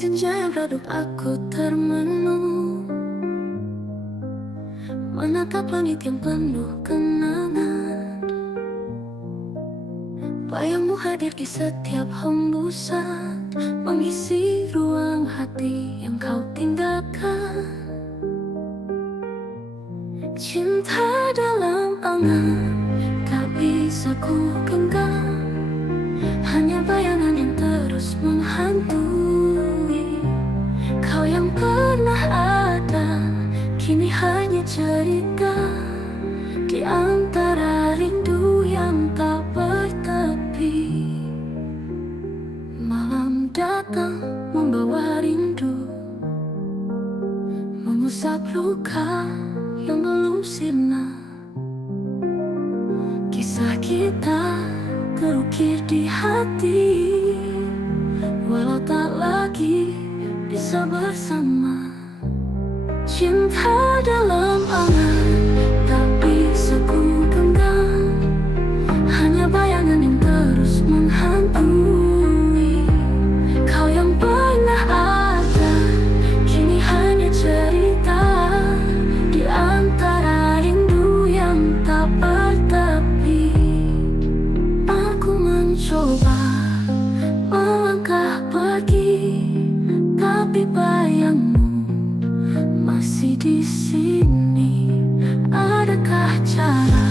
senja yang redup aku termenung, menatap langit yang penuh kenangan. Bayangmu hadir di setiap hembusan, mengisi ruang hati yang kau tinggalkan. Cinta dalam angan tak bisa ku genggam, hanya bayangan yang terus menghantui. Kau yang pernah ada, kini hanya cerita di antara rindu yang tak bertepi. Malam datang membawa rindu, mengusap luka yang belum sirna. Kisah kita terukir di hati, walau tak lagi bisa bersama. Cinta dalam angan tak bisa ku genggam, hanya bayangan yang terus menghantui. Kau yang pernah ada, kini hanya cerita di antara rindu yang tak bertepi. Aku mencoba melangkah pergi, tapi bayangmu masih di sini. Adakah cara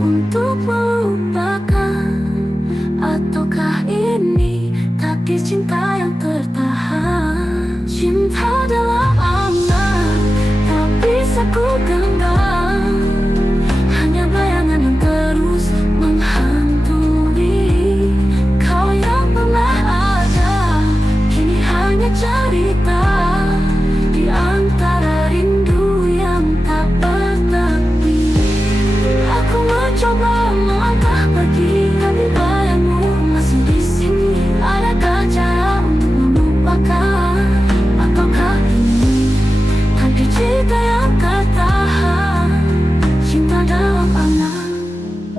untuk melupakan, ataukah ini takdir cinta yang tertahan? Cinta dalam angan tak bisa ku genggam, hanya bayangan yang terus menghantui. Kau yang pernah ada, kini hanya cerita di antara rindu yang tak bertepi. Aku mencoba melangkah pergi, tapi bayangmu masih di sini. Adakah cara untuk melupakan, ataukah ini takdir cinta yang tertahan? Cinta dalam angan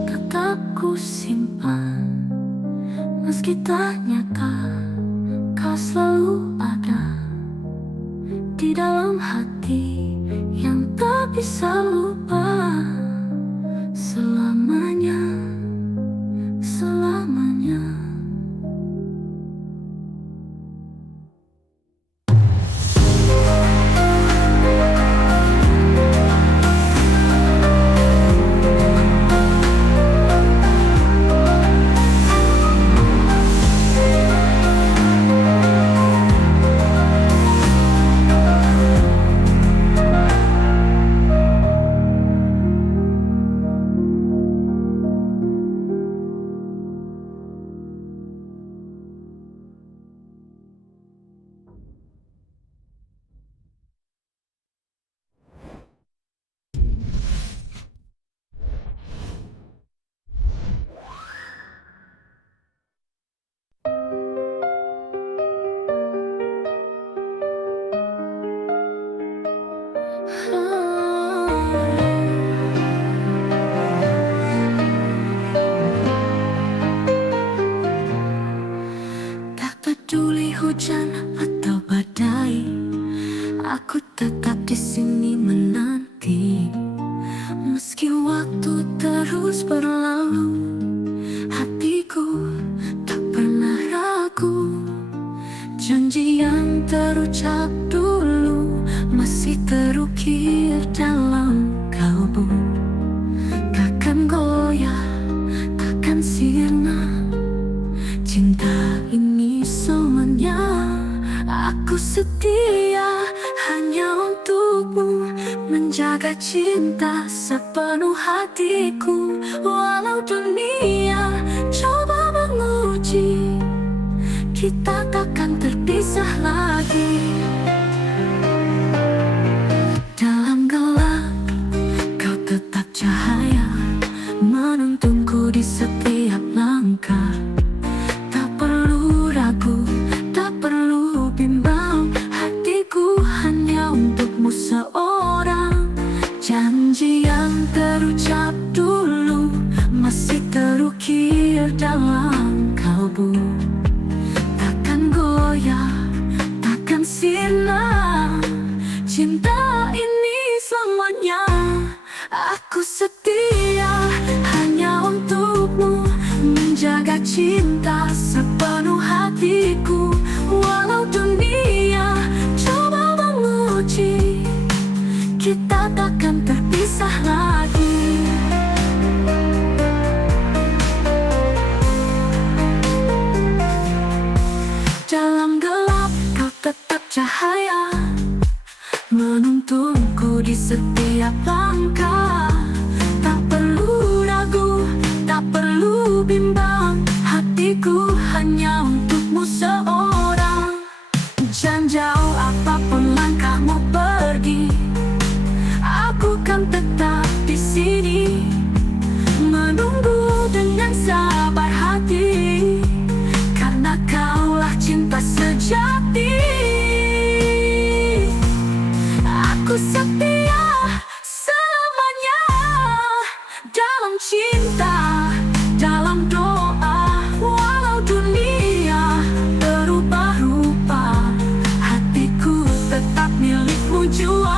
tetap ku simpan, meski tak nyata kau selalu ada di dalam hati yang tak bisa lupa selamanya, selamanya. Tak peduli hujan atau badai, aku tetap di sini menanti. Meski waktu terus berlalu, hatiku tak pernah ragu. Janji yang terucap dulu masih terukir dalam kalbu. Takkan goyah, takkan sirna, cinta ini semuanya. Aku setia hanya untukmu, menjaga cinta sepenuh hatiku. Walau dunia coba menguji, kita takkan terpisah lagi. Dalam gelap, kau tetap cahaya, menuntunku di setiap langkah. Tak perlu ragu, tak perlu bimbang, hatiku hanya untukmu seorang. Janji yang terucap dulu masih terukir dalam kalbu. Takkan goyah, selamanya. Aku setia hanya untukmu, menjaga cinta sepenuh hatiku. Walau dunia coba menguji, kita takkan terpisah lagi. Dalam gelap kau tetap cahaya, menuntunku di setiap langkah. Tak perlu ragu, tak perlu bimbang, hatiku hanya untukmu seorang. Jangan jauh apapun langkahmu pergi, aku kan tetap di sini, menunggu dengan sabar hati, karena kaulah cinta sejati. Aku setia selamanya dalam cinta, dalam doa. Walau dunia berubah rupa, hatiku tetap milikmu jua.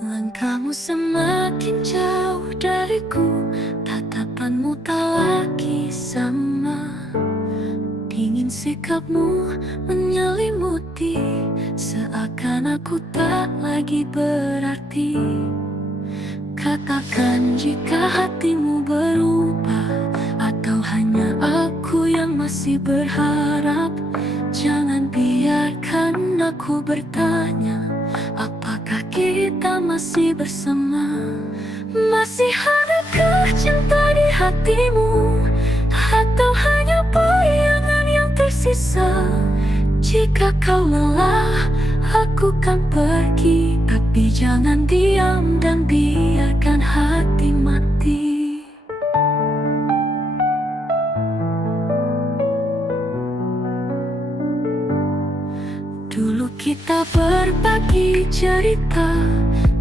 Langkahmu semakin jauh dariku, tatapanmu tak lagi sama. Dingin sikapmu menyelimuti, seakan aku tak lagi berarti. Katakan jika hatimu berubah, atau hanya aku yang masih berharap. Jangan biarkan aku bertanya, apakah kita masih bersama? Masih adakah cinta di hatimu, atau hanya bayangan yang tersisa? Jika kau lelah, aku kan pergi, tapi jangan diam dan biarkan hati mati. Dulu kita berbagi cerita,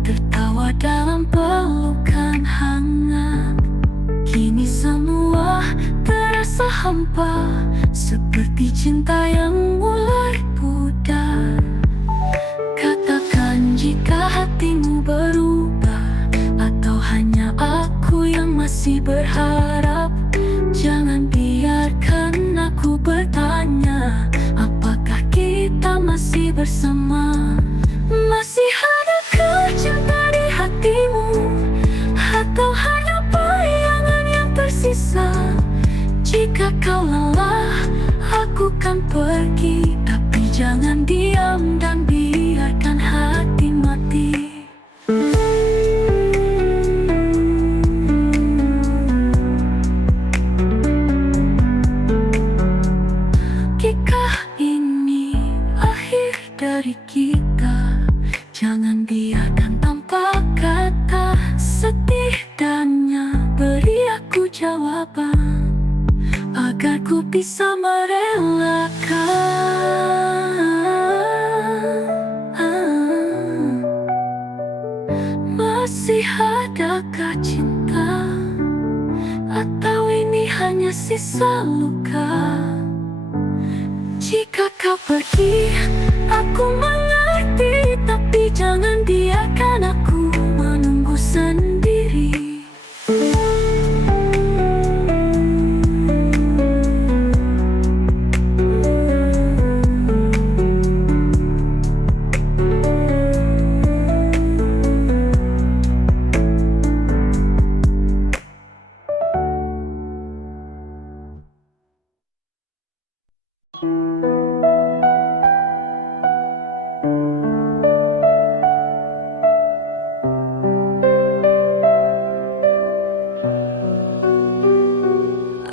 tertawa dalam pelukan hangat. Kini semua terasa hampa, seperti cinta yang mulai pudar. Katakan jika hatimu berubah, atau hanya aku yang masih berharap. Jangan biarkan aku bertanya, apakah kita masih bersama? Masih adakah cinta di hatimu, atau hanya bayangan yang tersisa? Jika kau lelah, aku kan pergi, tapi jangan diam dan biarkan hati mati. Jika ini akhir dari kita, jangan biarkan tanpa kata. Setidaknya beri aku jawaban, agar ku bisa merelakan. Masih adakah cinta, atau ini hanya sisa luka? Jika kau pergi, aku mengerti, tapi jangan biarkan aku menunggu sendiri.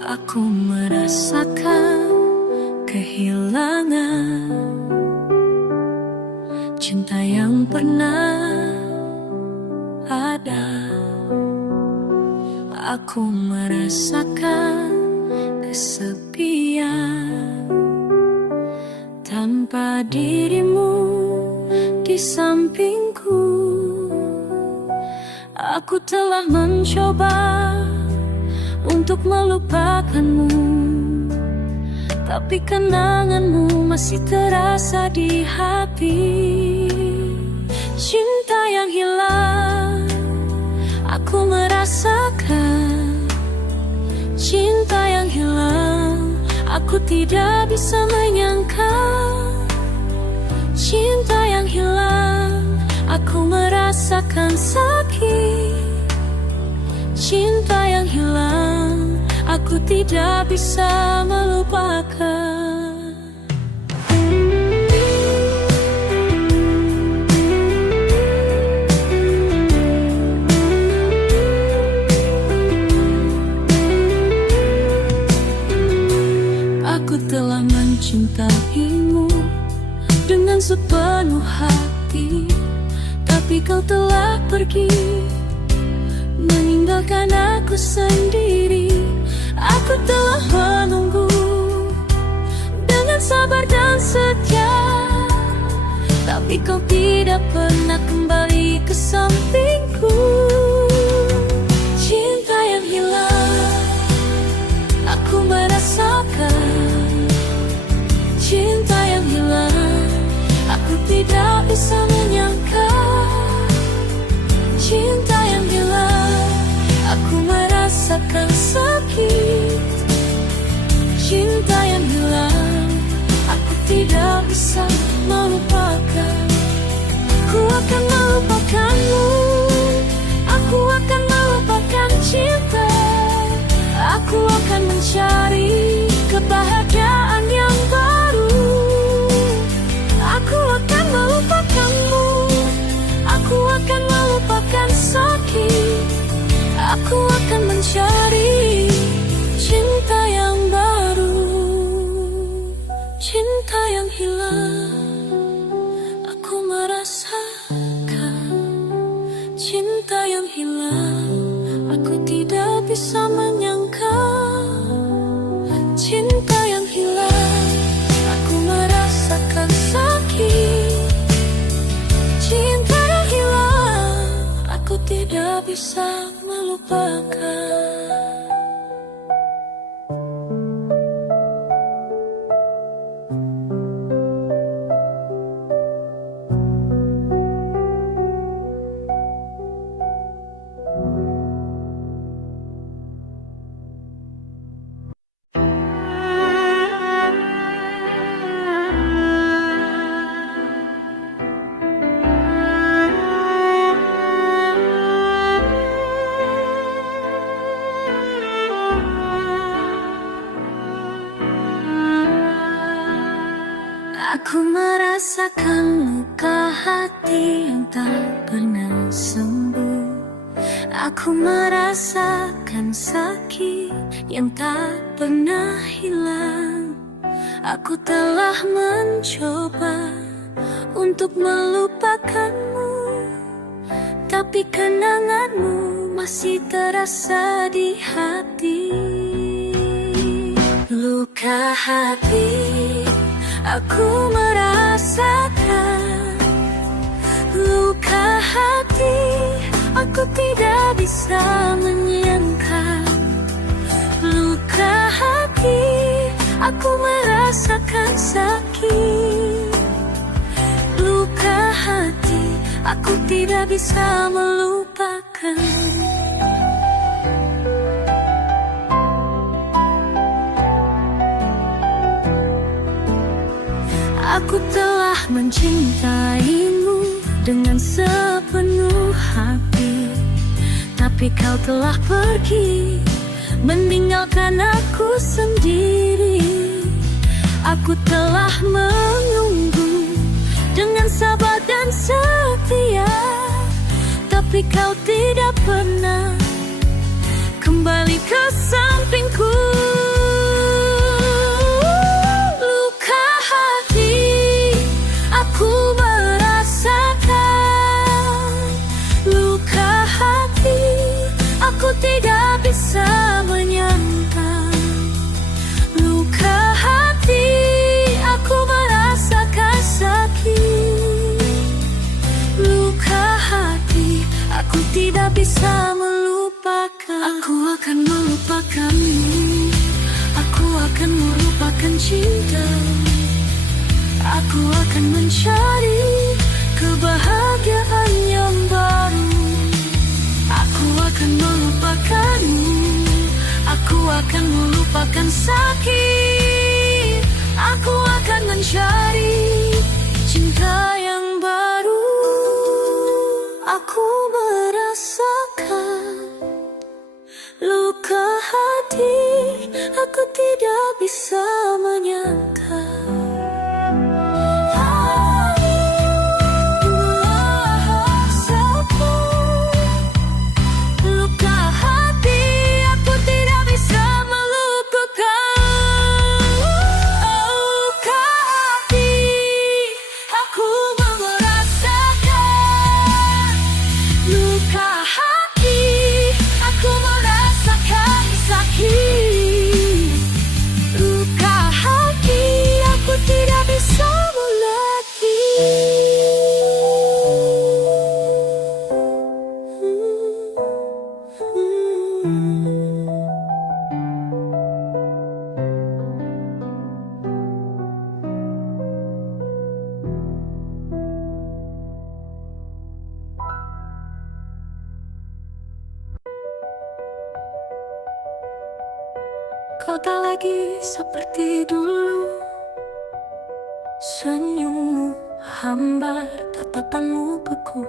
Aku merasakan kehilangan cinta yang pernah ada. Aku merasakan kesepian tanpa dirimu di sampingku. Aku telah mencoba untuk melupakanmu, tapi kenanganmu masih terasa di hati. Cinta yang hilang, aku merasakan. Cinta yang hilang, aku tidak bisa menyangka. Cinta yang hilang, aku merasakan sakit. Cinta yang hilang, aku tidak bisa melupakan. Aku telah mencintaimu dengan sepenuh hati, tapi kau telah pergi, meninggalkan aku sendiri. Aku telah menunggu dengan sabar dan setia, tapi kau tidak pernah kembali ke sampingku. Cinta yang hilang, aku merasakan. Cinta yang hilang, aku tidak bisa menyangka. Cinta yang hilang, aku merasakan sakit. Cinta yang hilang, aku tidak bisa melupakan. Ku akan melupakanmu, aku akan melupakan cinta. Aku akan mencari kebahagiaan yang baru. Aku akan melupakanmu, aku akan melupakan sakit. Aku akan mencari cinta yang baru. Cinta yang hilang, aku merasakan. Cinta yang hilang, aku tidak bisa menyangka. Cinta yang hilang, aku merasakan sakit. Cinta yang hilang, aku tidak bisa melupakan. Aku merasakan luka hati yang tak pernah sembuh. Aku merasakan sakit yang tak pernah hilang. Aku telah mencoba untuk melupakanmu, tapi kenanganmu masih terasa di hati. Luka hati, aku merasakan. Luka hati, aku tidak bisa menyangka. Luka hati, aku merasakan sakit. Luka hati, aku tidak bisa melupakan. Aku telah mencintaimu dengan sepenuh hati, tapi kau telah pergi, meninggalkan aku sendiri. Aku telah menunggu dengan sabar dan setia, tapi kau tidak pernah kembali ke sampingku. Aku merasakan luka hati, aku tidak bisa Aku akan melupakanmu, aku akan melupakan cinta. Aku akan mencari kebahagiaan yang baru. Aku akan melupakanmu, aku akan melupakan sakit. Aku akan mencari cinta yang baru. Aku merasakan luka hati, aku tidak bisa menyangka. Luka hati, aku tidak bisa melupakan. Luka hati, aku merasakan. Luka hati, aku merasakan sakit. Luka hati, aku tidak bisa lagi. Kau tak lagi seperti dulu, senyummu hambar, tatapanmu beku.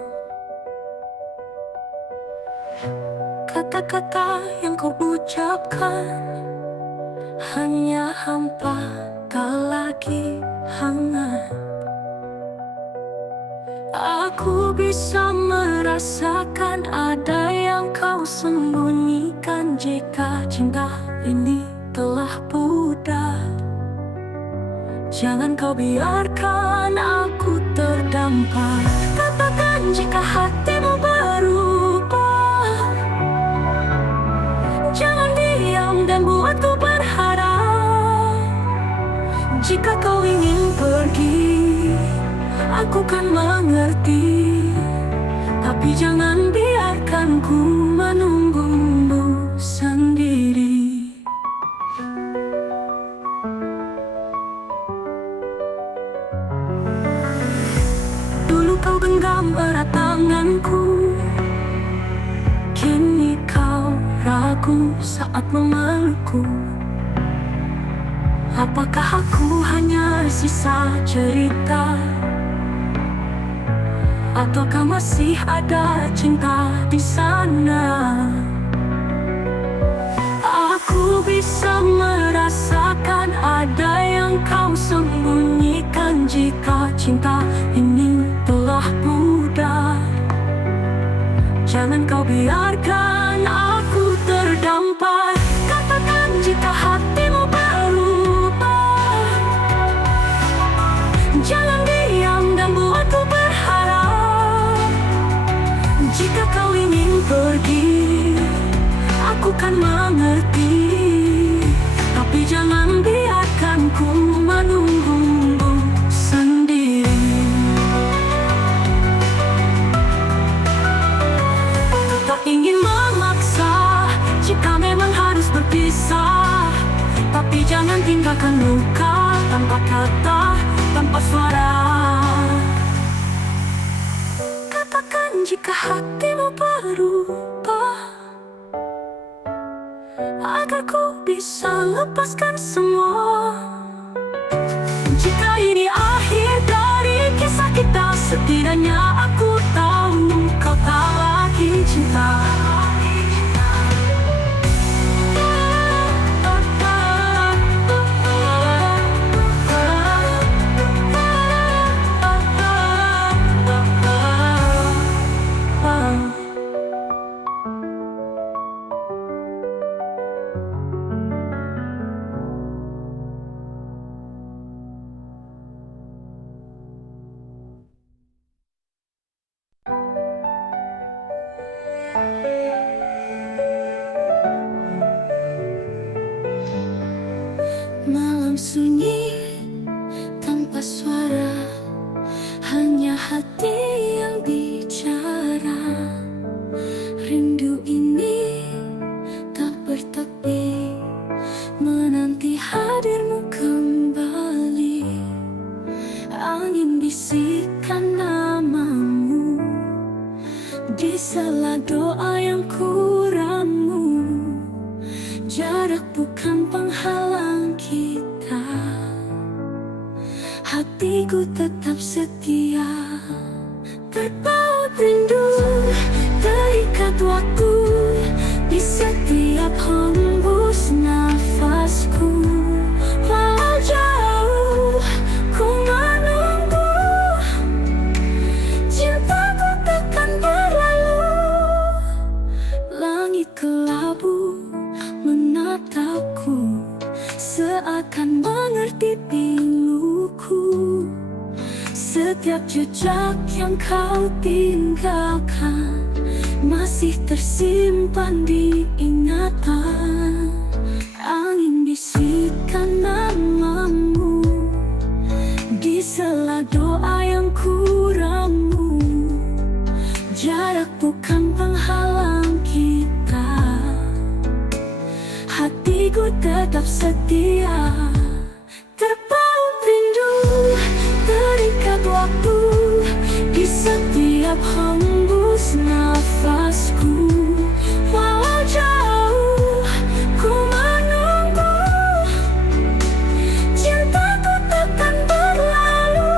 Kata-kata yang kau ucapkan hanya hampa, tak lagi hangat. Aku bisa merasakan ada yang kau sembunyikan. Jika cinta ini telah pudar, jangan kau biarkan aku terdampar. Katakan jika hatimu berubah, jangan diam dan buatku berharap. Jika kau ingin pergi, aku kan mengerti, tapi jangan biarkan ku menunggumu sendiri. Dulu kau genggam erat tanganku, kini kau ragu saat memelukku. Apakah aku hanya sisa cerita, ataukah masih ada cinta di sana? Aku bisa merasakan ada yang kau sembunyikan. Jika cinta ini telah pudar, jangan kau biarkan aku terdampar. Katakan jika hatimu berubah, jangan diam dan buatku berharap. Jika kau ingin pergi, aku kan mengerti, tapi jangan biarkan ku menunggumu sendiri. Tak ingin memaksa jika memang harus berpisah, tapi jangan tinggalkan luka tanpa kata, tanpa suara. Katakan jika hatimu berubah, agar ku bisa lepaskan semua. Jika ini akhir dari kisah kita, setidaknya aku tahu kau tak lagi cinta. Malam sunyi tanpa suara, hanya hati yang bicara. Rindu ini Jarak bukan penghalang kita, hatiku tetap setia. Terpaut rindu, terikat waktu di setiap hembus nafasku. Walau jauh ku menunggu, cintaku takkan berlalu. Langit kelabu menatapku, seakan mengerti piluku. Setiap jejak yang kau tinggalkan masih tersimpan di ingatan. Angin bisikan namamu di sela doa yang ku ramu. Jarak bukan penghalang kita, hatiku tetap setia. Terpaut rindu, terikat waktu di setiap hembus nafasku. Walau jauh ku menunggu, cintaku takkan berlalu.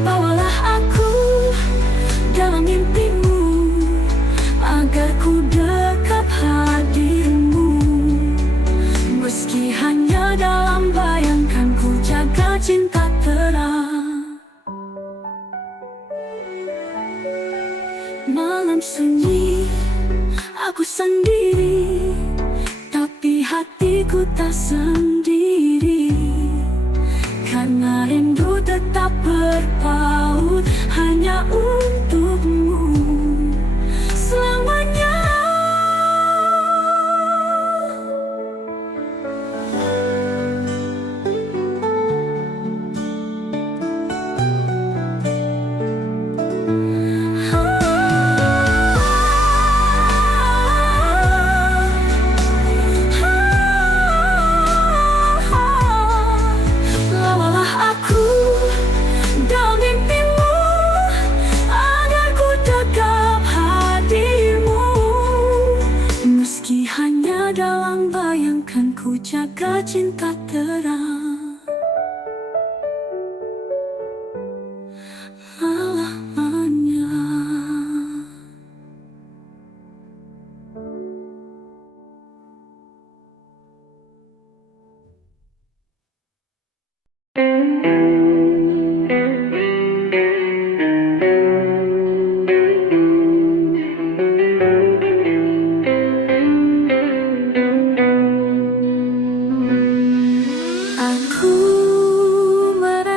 Bawalah aku dalam mimpimu, agar ku dekat hadirmu. Meski hanya dalam bayangkan, ku jaga cinta terang. Malam sunyi, aku sendiri, tapi hatiku tak sendiri. Karena rindu tetap berpaut hanya untukmu selamanya. Dalam bayangkan, ku jaga cinta terang selamanya.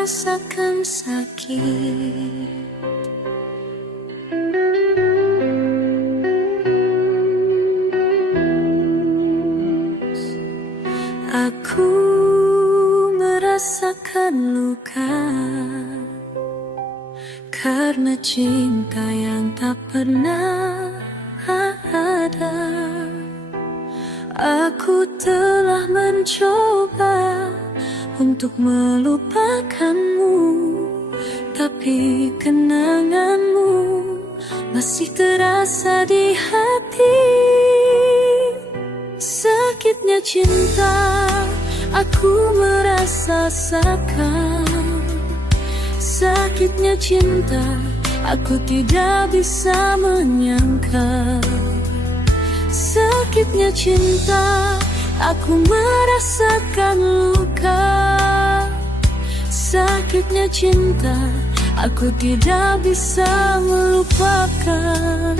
Rasakan sakit, aku merasakan luka karena cinta yang tak pernah ada. Aku telah mencoba untuk melupakanmu, tapi kenanganmu masih terasa di hati. Sakitnya cinta aku merasakan, sakitnya cinta aku tidak bisa menyangka. Sakitnya cinta aku merasakan luka, sakitnya cinta aku tidak bisa melupakan.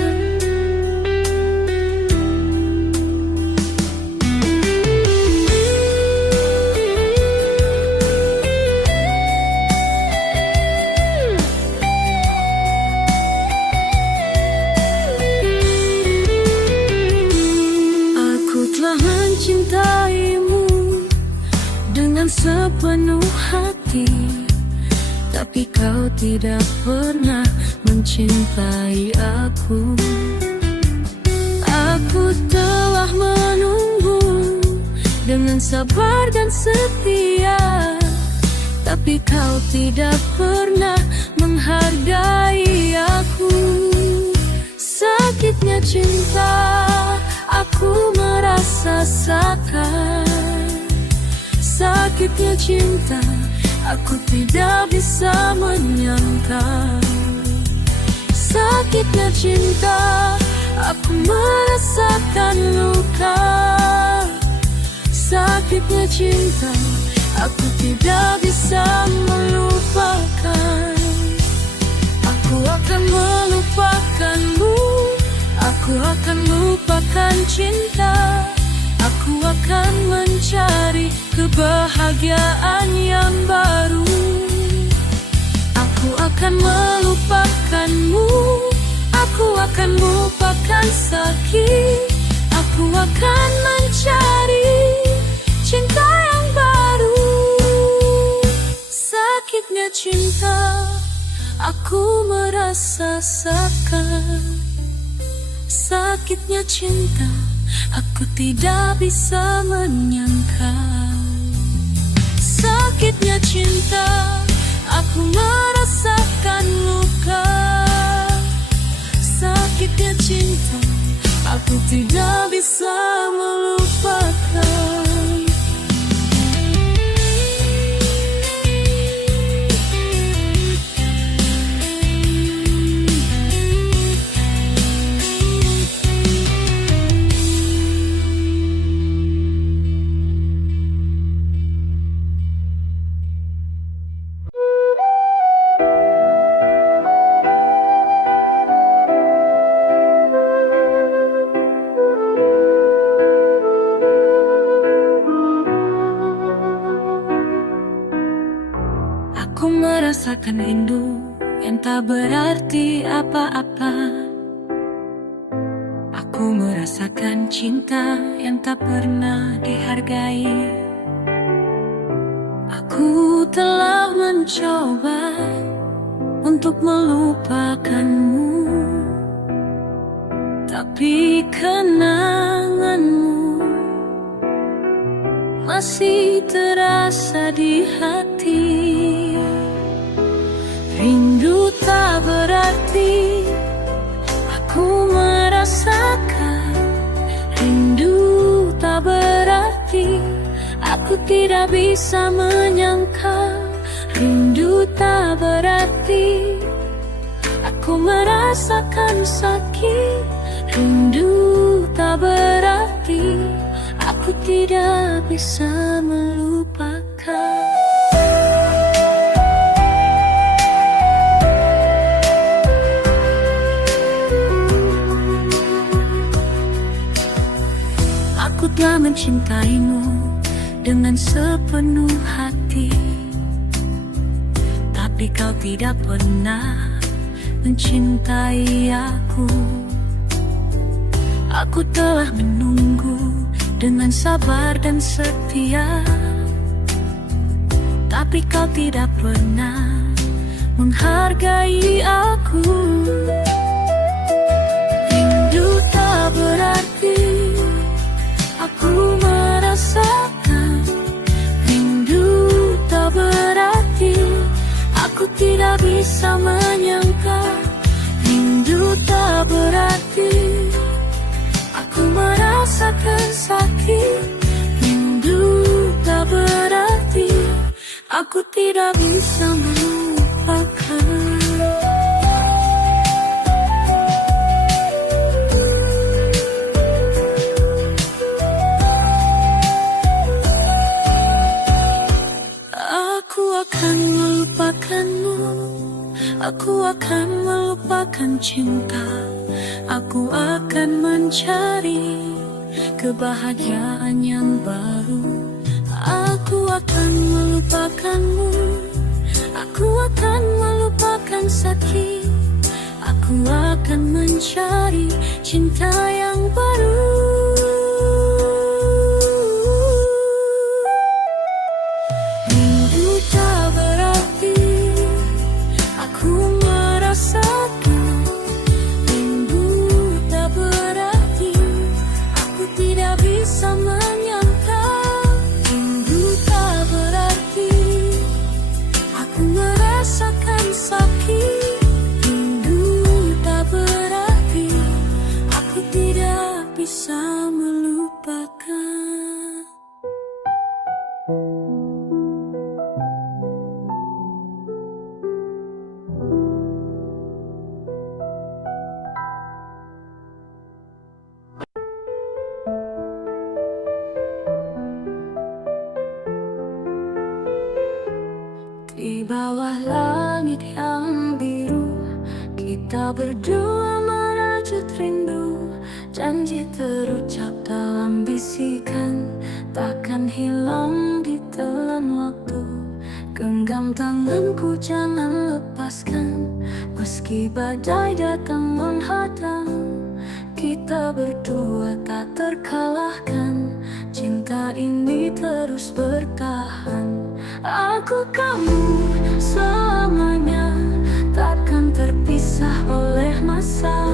Mencintaimu dengan sepenuh hati, tapi kau tidak pernah mencintai aku. Aku telah menunggu dengan sabar dan setia, tapi kau tidak pernah menghargai aku. Sakitnya cinta aku merasakan sakitnya cinta. Aku tidak bisa menyangka sakitnya cinta. Aku merasakan luka sakitnya cinta. Aku tidak bisa melupakan. Aku akan melupakanmu. Aku akan lupakan cinta. Aku akan mencari kebahagiaan yang baru. Aku akan melupakanmu. Aku akan lupakan sakit. Aku akan mencari cinta yang baru. Sakitnya cinta aku merasakan. Sakitnya cinta aku tidak bisa menyangka. Sakitnya cinta aku merasakan luka. Sakitnya cinta aku tidak bisa melupakan. Aku merasakan rindu yang tak berarti apa-apa. Aku merasakan cinta yang tak pernah dihargai. Aku telah mencoba untuk melupakanmu, tapi kenanganmu masih terasa di hati. Rindu tak berarti, aku merasakan. Rindu tak berarti, aku tidak bisa menyangka. Rindu tak berarti, aku merasakan sakit. Rindu tak berarti, aku tidak bisa melupakan. Aku telah mencintaimu dengan sepenuh hati, tapi kau tidak pernah mencintai aku. Aku telah menunggu dengan sabar dan setia, tapi kau tidak pernah menghargai aku. Rindu tak berarti, aku merasakan. Rindu tak berarti, aku tidak bisa menyangka. Rindu tak berarti, aku merasakan sakit. Rindu tak berarti, aku tidak bisa melupakan. Aku akan melupakanmu. Aku akan melupakan cinta. Aku akan mencari kebahagiaan yang baru. Aku akan melupakanmu. Aku akan melupakan sakit. Aku akan mencari cinta yang baru. Rindu tak berarti, aku merasakan. Rindu tak berarti, aku tidak bisa menyangka. Rindu tak berarti, aku merasakan sakit. Rindu tak berarti, aku tidak bisa Di bawah langit yang biru, kita berdua merajut rindu. Janji terucap dalam bisikan, takkan hilang ditelan waktu. Genggam tanganku jangan lepaskan, meski badai datang menghadang. Kita berdua tak terkalahkan, cinta ini terus bertahan. Aku kamu selamanya, takkan terpisah oleh masa.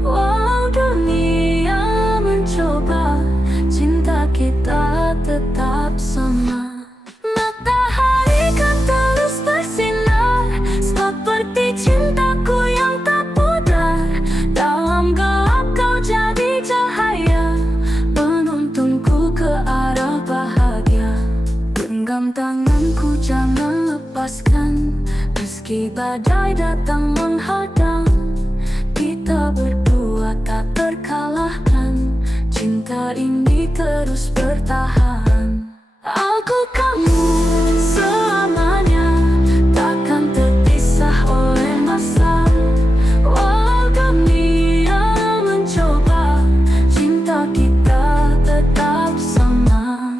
Walau dunia mencoba, cinta kita tetap sama. Matahari kan terus bersinar, seperti cintaku yang tak pudar. Dalam gelap kau jadi cahaya, menuntunku ke arah bahagia. Genggam tanganku jangan lepaskan, meski badai datang menghadang. Kita berdua tak terkalahkan, cinta ini terus bertahan. Aku kamu selamanya, takkan terpisah oleh masa. Walau dunia mencoba, cinta kita tetap sama.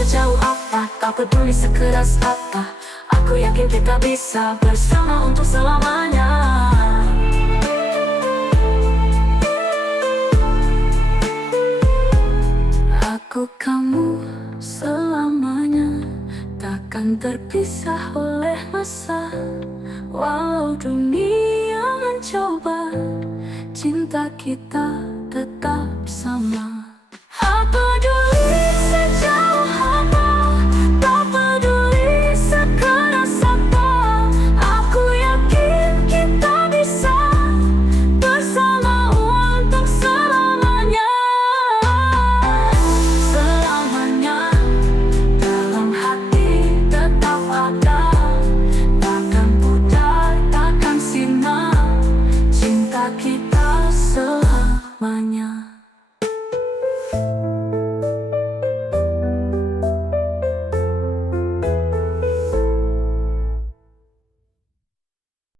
Sejauh apa, tak peduli sekeras apa, aku yakin kita bisa bersama untuk selamanya. Aku kamu selamanya, takkan terpisah oleh masa. Walau dunia mencoba, cinta kita tetap sama.